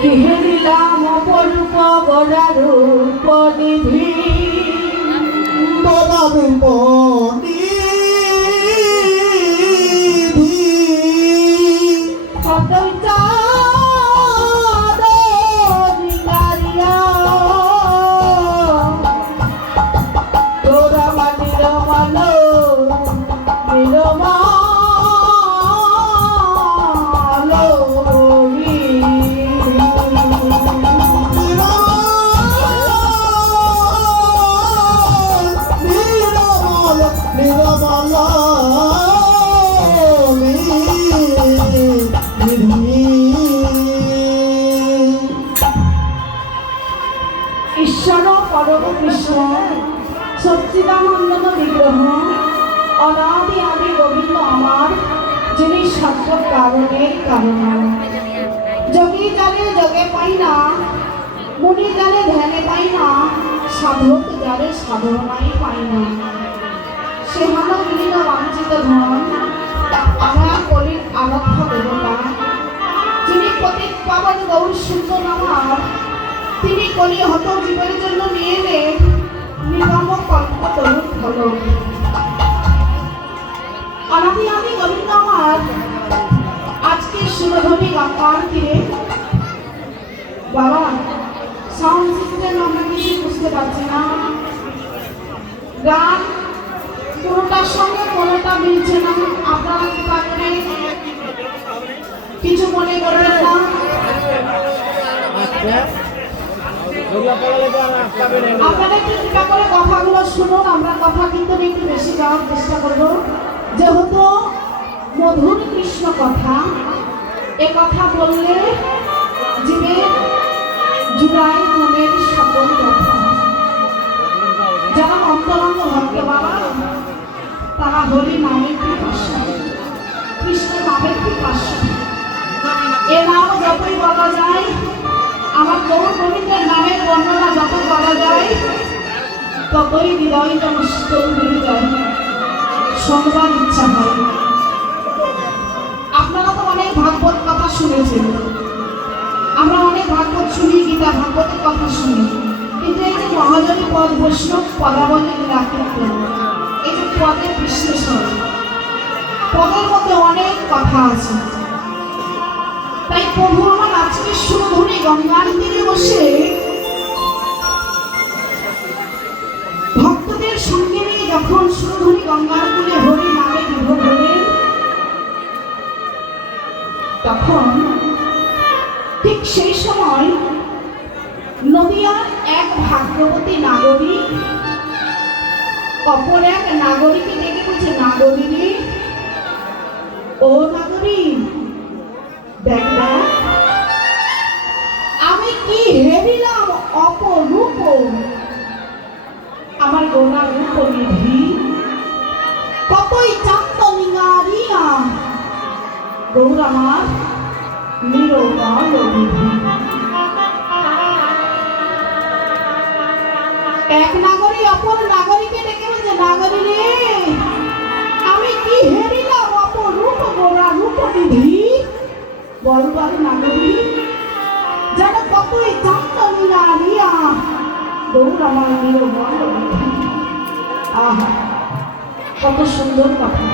গৃহে দিলাম অপরূপ গড়া রূপ নিধি গড়া রূপ ঈশ্বর পরম কৃষ্ণ সচ্চিদানন্দ বিগ্রহ অনাদি আদি গোবিন্দ আমার, যিনি সত্য কারণের কারণ। যোগী জানে যোগে পাই না, মুনি জানে ধ্যানে পাই না, সাধক জানে সাধনাই পাই না। সে হল বিলীন বাঞ্ছিত ধন, আমার কলির আরাধ্য দেবতা, যিনি পতিত পাবন গৌর সুন্দর আমার, তিনি কলি হত জীবের জন্য নিয়ে এলেন নিগম কল্প তরুণ ফল। অনাদি আদি গোবিন্দ আমার আজকে সুরধনী গঙ্গার তীরে। বাবা সাউন্ড সিস্টেম আমরা কিছু বুঝতে পারছি না, গান কোনোটার সঙ্গে কোনোটা মিলছে না, আপনারা কৃপা করে কিছু মনে করবেন না। আপনারা একটু কৃপা করে কথাগুলো শুনুন, আমরা কথা কিন্তু একটু বেশি গাওয়ার চেষ্টা করব, যেহেতু মধুর কৃষ্ণ কথা। এ কথা বললে জীবের জুড়ায় মনের সকল কথা। যারা অন্তরঙ্গ ভক্ত বাবা, তারা হরি নামের পিপাসা, কৃষ্ণ নামের পিপাসা। এ নাম যতই বলা যায়, আমার গৌর গোবিন্দের নামের বর্ণনা যত করা যায়, ততই হৃদয় যেন শীতল হয়ে যায়, শুনবার ইচ্ছা হয়। আপনারা তো অনেক ভাগবত কথা শুনেছেন, আমরা অনেক ভাগবত শুনি, গীতা ভাগবতের কথা শুনি, কিন্তু এই যে মহাজনী পদ, বৈষ্ণব পদাবলীর রাখিত্ব, এই যে পদের বিশ্লেষণ, পদের মধ্যে অনেক কথা আছে। তাই প্রভু আমার আজকে সুরধনী গঙ্গার তীরে বসে ভক্তদের সঙ্গে নিয়ে যখন সুরধনী গঙ্গার তীরে হরি নামে বিভোর হলেন, তখন ঠিক সেই সময় নদিয়ার এক ভাগ্যবতী নাগরিক অপর এক নাগরিককে ডেকে বলছে, নাগরিনী, ও নাগরিক, দেখ দেখ আমি কি হেরিলাম অপরূপ আমার গোনা রূপ নিধি, কতই চান্ত নিঙারিয়া গৌর আমার নিরবল নিধি। এক নাগরিক অপর নাগরিককে ডেকে বলছে, নাগরী রে, আমি কি হেরিলাম অপরূপ গোরা রূপ নিধি, বলবার নাগরী যেন কতই চান্ত নিঙারিয়া গৌর আমার নিরবল নিধি। আহা, কত সুন্দর কথা।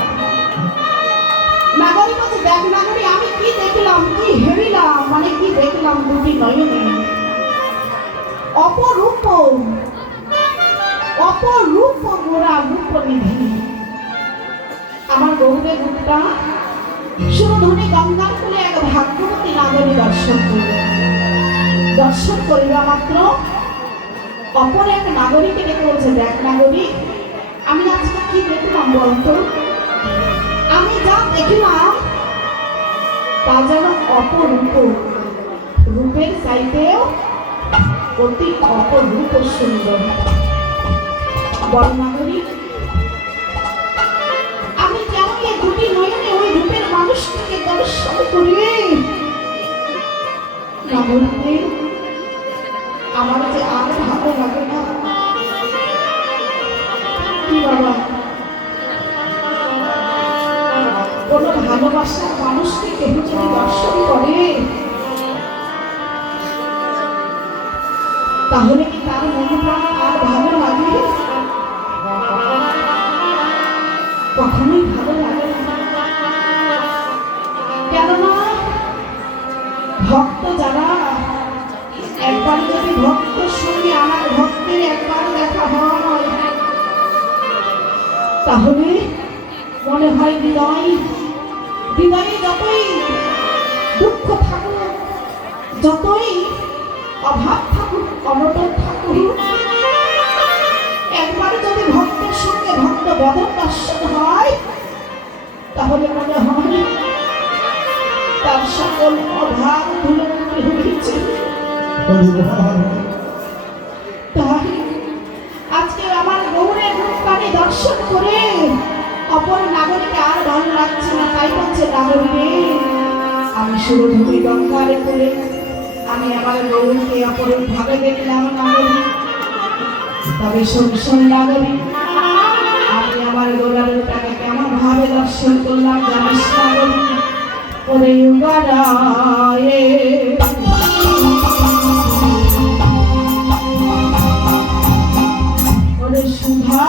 নাগরিক বলছে, দেখ নাগরী, আমি কি দেখলাম, কি হেরিলাম, মানে কি দেখলাম দুটি নয়নে, অপরূপ অপরূপ গোরা রূপ নিধি। আমার গৌরের রূপটা সুরধনী গঙ্গার কূলে এক ভাগ্যবতী নাগরী দর্শন করল। দর্শন করিবা মাত্র অপর এক নাগরিককে ডেকে বলছে, দেখ নাগরিক, আমি আজকে কি দেখলাম বলতো, আমি যা দেখলাম তা যেন অপরূপ, রূপের চাইতেও অতি অপরূপ সুন্দর। বল নাগরিক, আমি কেমন এই দুটি নয়নে ওই রূপের মানুষটিকে দর্শন করি। নাগরিক, আমার যে আর ভালো লাগে না। কি বাবা, কোনো ভালোবাসার মানুষকে কেউ যদি দর্শন করে, কেননা ভক্ত যারা একবার যদি ভক্তের সঙ্গে আমার ভক্তের একবার দেখা হয় তাহলে মনে হয় হৃদয়ে যতই দুঃখ থাকুক, যতই অভাব থাকুক, অনটন থাকুক, একবার যদি ভক্তের সঙ্গে ভক্ত বদন দর্শন হয় তাহলে মনে হয় তার সকল অভাব ধুলে হয়েছে। তাই আজকে আমার গৌরের রূপকারী দর্শন করে অপর নাগরিকে আর ভালো লাগছে না। তাই বলছে নাগরিকে আমি সুরধুমি গঙ্গারে করে আমি আমার গৌরকে অপরের ভাবে দেখলাম নাগরিক। তবে শোন নাগরিক, আমি আমার গৌরের তাকে কেমন ভাবে দর্শন করলাম জানিস নাগরিক? ওরে উগারায়ে ওরে সুধা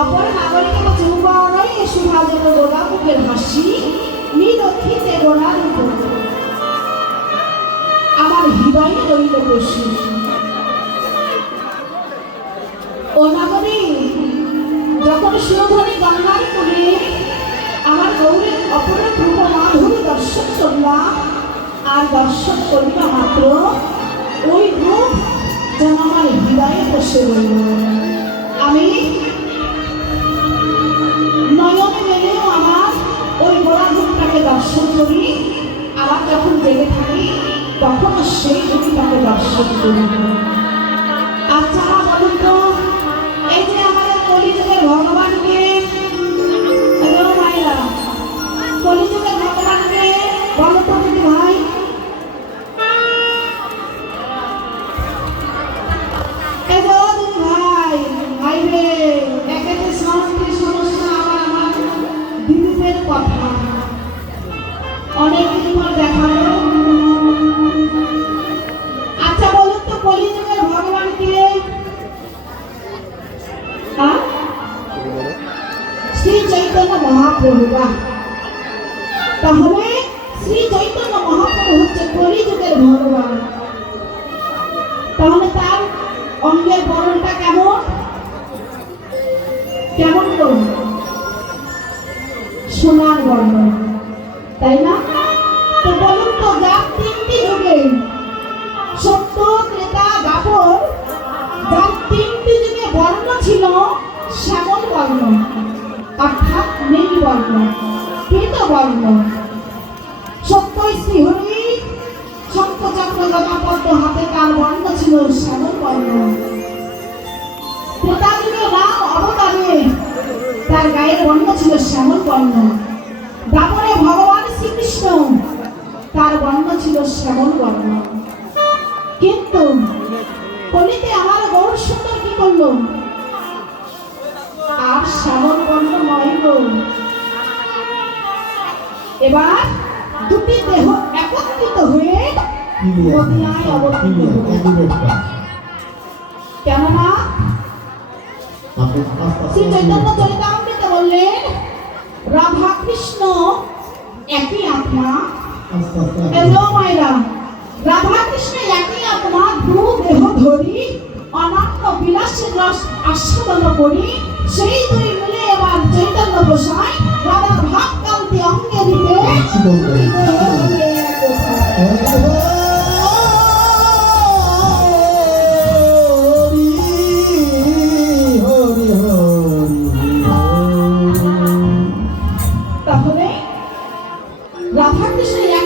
অপর নাগরিকের জীবন গোলাপের হাসি নিরক্ষিতে গোড়ার উপর আমার হৃদয়ে রইল বসে। ও নাগরী, যখন সুরধনী গঙ্গার কোলে আমার গৌরের অপরূপ রূপ মাধুরী দর্শন করলাম, আর দর্শন করিবা মাত্র ওই রূপ যেন আমার হৃদয়ে বসে রইল। আমি নয়নে মেলেও আমার ওই গোড়া রূপটাকে দর্শন করি, আবার যখন জেগে থাকি তখনও সেই রূপটাকে দর্শন করি। আচ্ছা বলুন তো, এই যে আমাদের কলিযুগের ভগবানকে, মায়েরা কলিযুগের ভগবানকে বলো তো দিদি ভাই, ভাই রে, একেতে শান্তি সমস্যা, আবার আমার দিদিদের কথা অনেকদিন পর দেখা হলো। আচ্ছা বলুন তো, কলিযুগের ভগবান কে? শ্রী চৈতন্য মহাপ্রভু। তাহলে শ্রী চৈতন্য মহাপ্রভু হচ্ছে কলিযুগের ভগবান। তাহলে তার অঙ্গের বর্ণটা কেমন কেমন করুন? সোনার বর্ণ, তাই না? তো বলুন তো, যার তিনটি যুগে সত্য ত্রেতা দ্বাপর, যার তিনটি যুগে বর্ণ ছিল শ্যামল বর্ণ, অর্থাৎ নীল বর্ণ, পীত বর্ণ। সত্য শ্রীহরি শঙ্খচক্র গদা পদ্ম হাতে, তার বর্ণ ছিল শ্যামল বর্ণ। ত্রেতা যুগে রাম অবতারে তার গায়ের বর্ণ ছিল শ্যামল বর্ণ। দ্বাপরে ভগবান শ্রীকৃষ্ণ, তার বর্ণ ছিল শ্যামল বর্ণ। কিন্তু কলিতে আমার গৌর সুন্দর কি করলো? আর শ্যামল বর্ণ নয় গো। এবার দুটি দেহ একত্রিত হয়ে মদিনায় অবতীর্ণ হলো। কেননা শ্রী চৈতন্য চরিতামৃতে বললেন, রাধা কৃষ্ণ একই আত্মা। মায়েরা, রাধা কৃষ্ণ একই আত্মা, দু দেহ ধরি অনন্য বিলাসের রস আস্বাদন করি। সেই দুই মিলে এবার চৈতন্য গোসাই রাধার ভাব কান্তি অঙ্গে দিতে